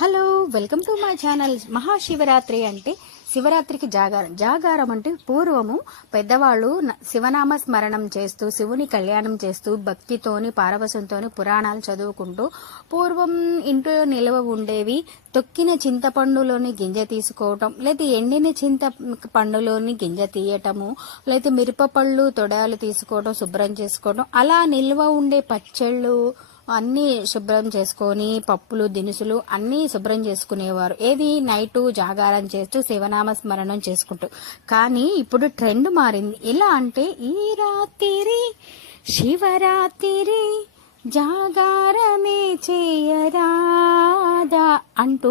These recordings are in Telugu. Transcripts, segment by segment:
Hello welcome to my channel. Mahashivratri అంటే శివరాత్రికి జాగారం. జాగారం అంటే పూర్వము పెద్దవాళ్ళు శివనామ స్మరణం చేస్తూ శివుని కళ్యాణం చేస్తూ భక్తితోని పారవశంతోని పురాణాలు చదువుకుంటూ పూర్వం ఇంట్లో నిల్వ ఉండేవి తొక్కిన చింతపండులోని గింజ తీసుకోవటం లేదా ఎండిన చింత పండులోని గింజ తీయటము లేదా మిరపపళ్ళు తొడాలు తీసుకోవడం శుభ్రం చేసుకోవడం అలా నిల్వ ఉండే పచ్చళ్ళు అన్నీ శుభ్రం చేసుకొని పప్పులు దినుసులు అన్నీ శుభ్రం చేసుకునేవారు. ఏది? నైటు జాగారం చేస్తూ శివనామ స్మరణం చేసుకుంటూ. కానీ ఇప్పుడు ట్రెండ్ మారింది. ఎలా అంటే ఈ రాత్రి శివరాత్రి జాగారమే చేయరాదా అంటూ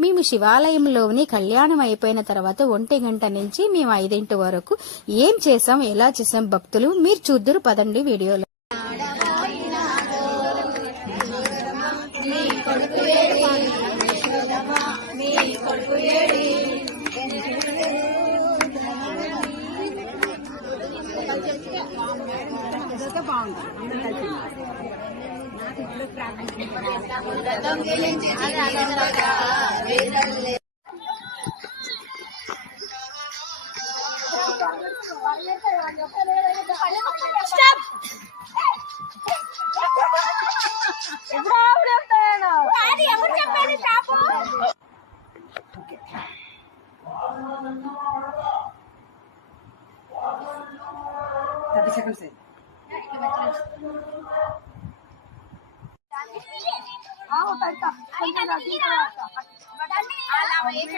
మేము శివాలయంలోని కళ్యాణం అయిపోయిన తర్వాత ఒంటి గంట నుంచి మేము ఐదింటి వరకు ఏం చేసాం ఎలా చేసాం భక్తులు మీరు చూద్దరు పదండి వీడియోలో. గతం a la vez.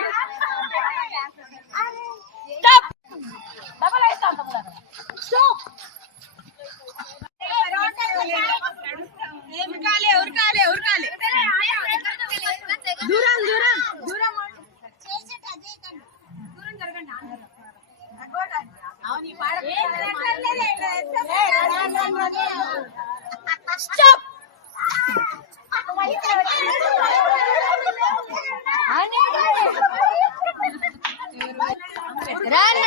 Run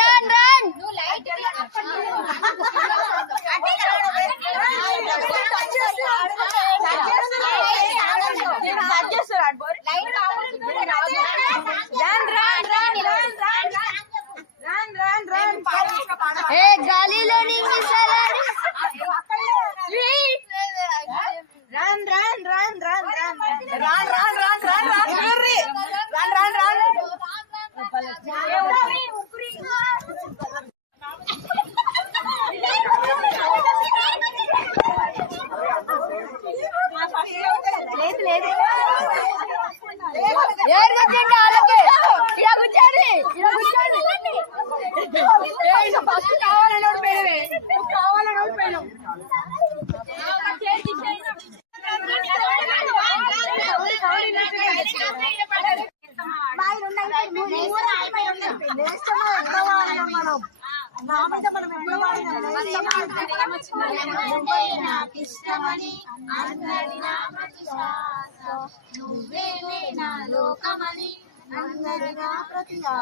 లోకమని అందరుగా ప్రతిగా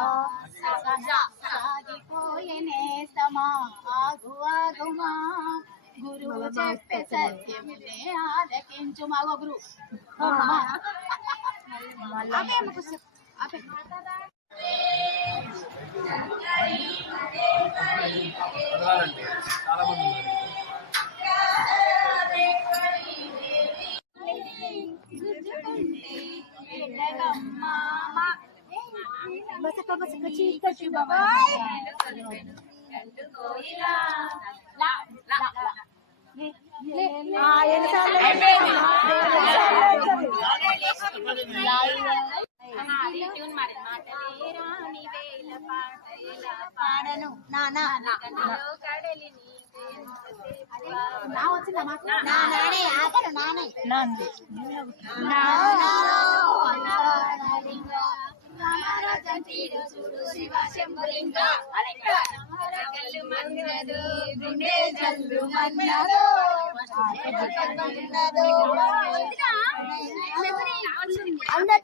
సాగిపోయే నేస్తమా ఆగు ఆగుమా. గురువు చెప్పే సత్యములే ఆలకించు మగ గురు. చాలా మంది mama. Basa pa basa ka chika chika boy. La la la. పాడను నా నా కడలిని అందరు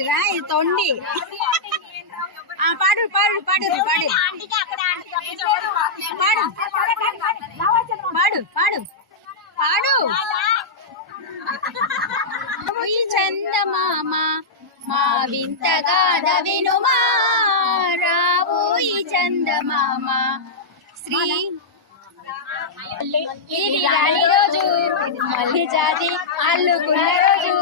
వచ్చిరా అంత ఇది తొండి. ఆ, పాడు పాడు పాడు పాడు. పాడు పాడు పాడు. పాడు. ఈ చందమామ మా వింతగాథ వినుమా. రావు ఈ చందమామ. శ్రీ ఇది రాని రోజు మళ్ళీ జాతి అల్లుకున్న రోజు.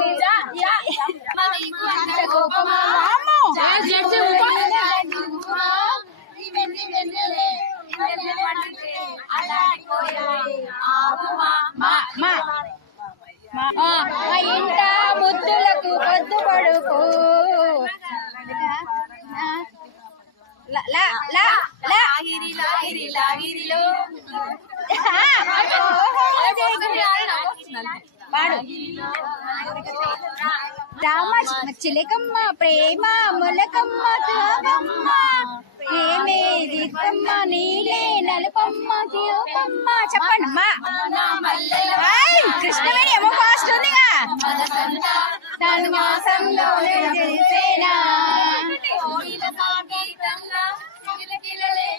మా ఇంట ముద్దులకు పొద్దు పడుకు లాగిరి లాగిరి లాగిరిలో పాడు రామ చిలకమ్మ ప్రేమ ములకమ్మ తులకమ్మ ప్రేమే దిక్కమ్మ నీలే నలుపమ్మ తిరుపమ్మ చెప్పండమ్మా కృష్ణవేణి ఏమో ఫాస్ట్ ఉందిగా. సన్మాసంలో తెలిసేనా కిలకిలలే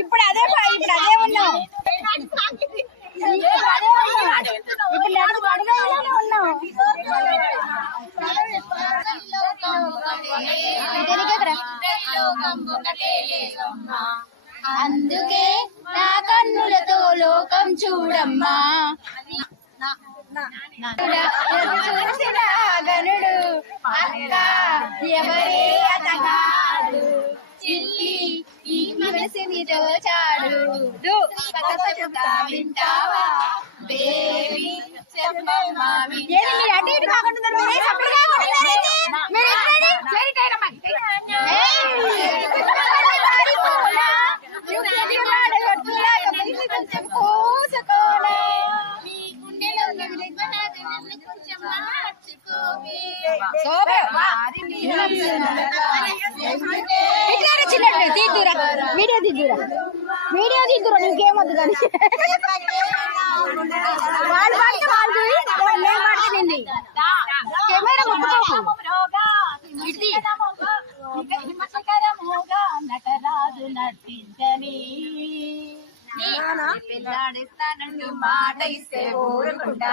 ఇప్పుడు అదే ఇప్పుడు అదే ఉన్నాం అందుకే నా కన్నులతో లోకం చూడమ్మా. చూసిన గనుడు అక్క ఎవరే అతగాడు చిల్లి ఈ మనసుని దోచాడు. వింటావా? బేబీ మీరు అటు ఇటు కాకుండా ఎక్కడి? ఇట్లానే చిన్నట్టు తీద్దురా వీడియో తీద్దురా వీడియో తీద్దురా నీకేమొద్దు కానీ వాళ్ళు పడితే వాళ్ళు నేను పడితే నింది కెమెరా ముట్టుకోకు నటరాజు నటించని పిల్లాడిస్తానండి మాట ఇస్తే ఊరుకుంటా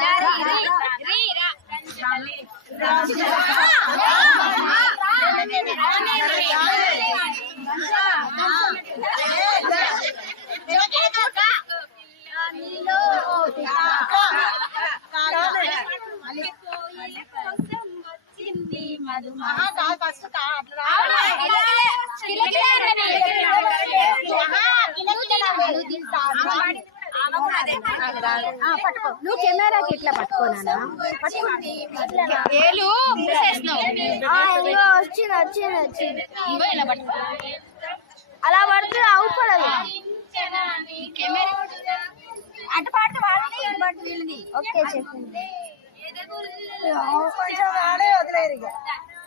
रा रा रा నువ్వు కెమెరాకి ఇట్లా పట్టుకోనా వచ్చింది అలా పడుతుంది అవుపడదు అటుపాటు వాళ్ళది ఓకే చెప్పండి. కొంచెం ఇక.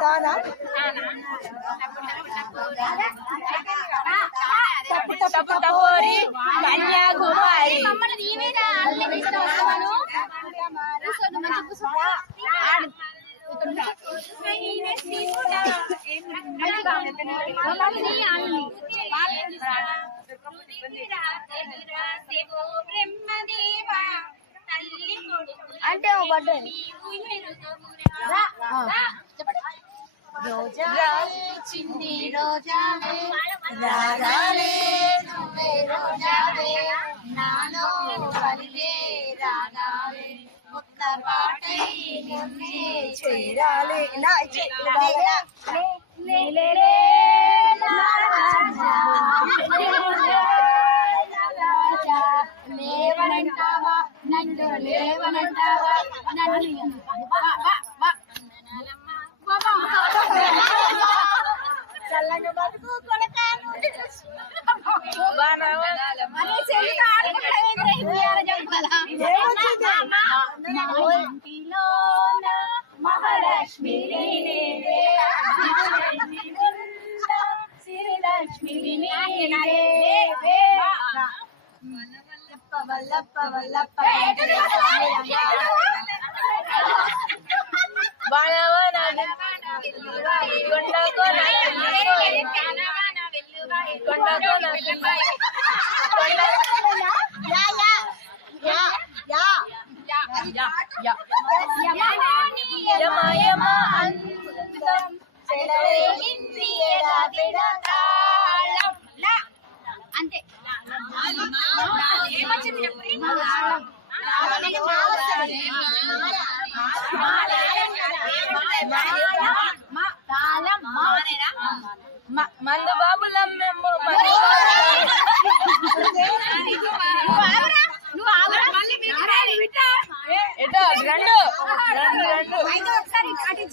దానా? టపోరి కన్యాకుమారి. అంటే ఓ బర్త్డే చిన్ని రోజావే రాగాలే నువ్వే రోజావే నాలో కలిగే రాగాలే కొత్త పాటై నిన్నే చేరాలి. నా చే- లేవనంటావా? నన్ను లేవనంటావా. చల్లగా బతుకు కొడతాను. అరే చెల్లితో ఆడుకుంటావేంద్రా ఈ ఉయ్యాల జంపాలా? ఏమొచ్చింది? మా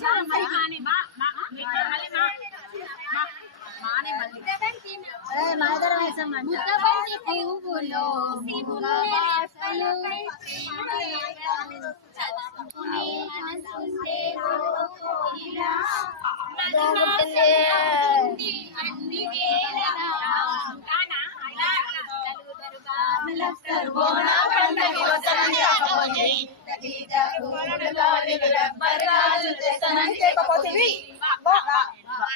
ఒకసారి అటు ఇచ్చాను. మరి మానే, మా, మా, మళ్ళీ మా. ముద్దబంతి పువ్వులో వాసలు చదువుకునే మనసుంటే ఇలా అన్ని వేళలా వంగ తాట కాడ అదే పాడేదిగా నేను వాడితే ఎప్పుడు నా మీద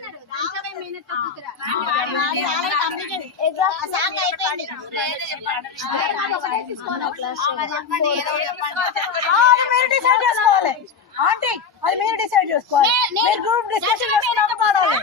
అది మీరు డిసైడ్ చేసుకోవాలి ఆంటీ అది మీరు డిసైడ్ చేసుకోవాలి మీరు గ్రూప్ డిస్కషన్ చేసుకున్నాక పాడాలి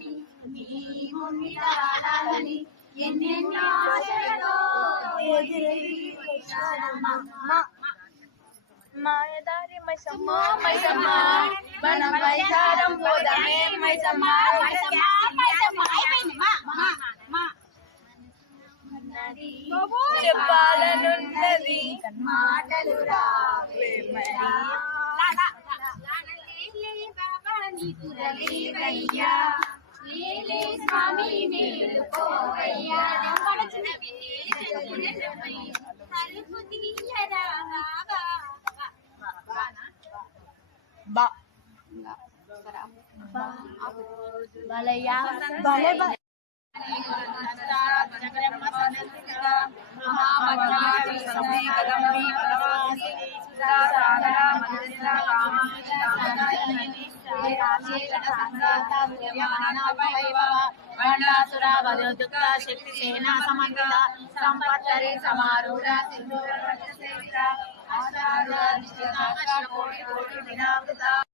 నీ ముంగిట వాడాలని ఎన్నెన్నో ఆశలతో ఎగిరెగిరి వచ్చానమ్మా. మాయదారి మైసమ్మ మైసమ్మ మన మైసారం పోదమే మైసమ్మ మైసమ్మ, మైసమ్మ, అయిపోయింది. మా, మా, మా. చెప్పాలనున్నది మాటలు రావే మరి. లా, లా, లా, లా, లీలే స్వామి మేలుకోవయ్యా వెంకటచిన తలుపు తీయరా బాబా బా బలయా బలే బలే మహామీ భగవాన్ శక్తి సేనా సమన్విత సంపత్తరి సమారూఢ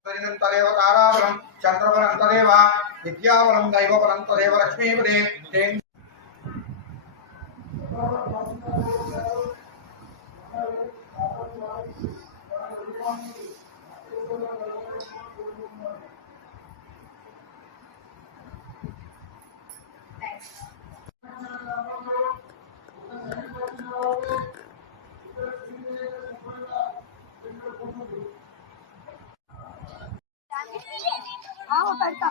తదినం తదేవ తారాబలం చంద్రబలం తదేవ విద్యాబలం దైవబలం తదేవ లక్ష్మీపదే పెడతా.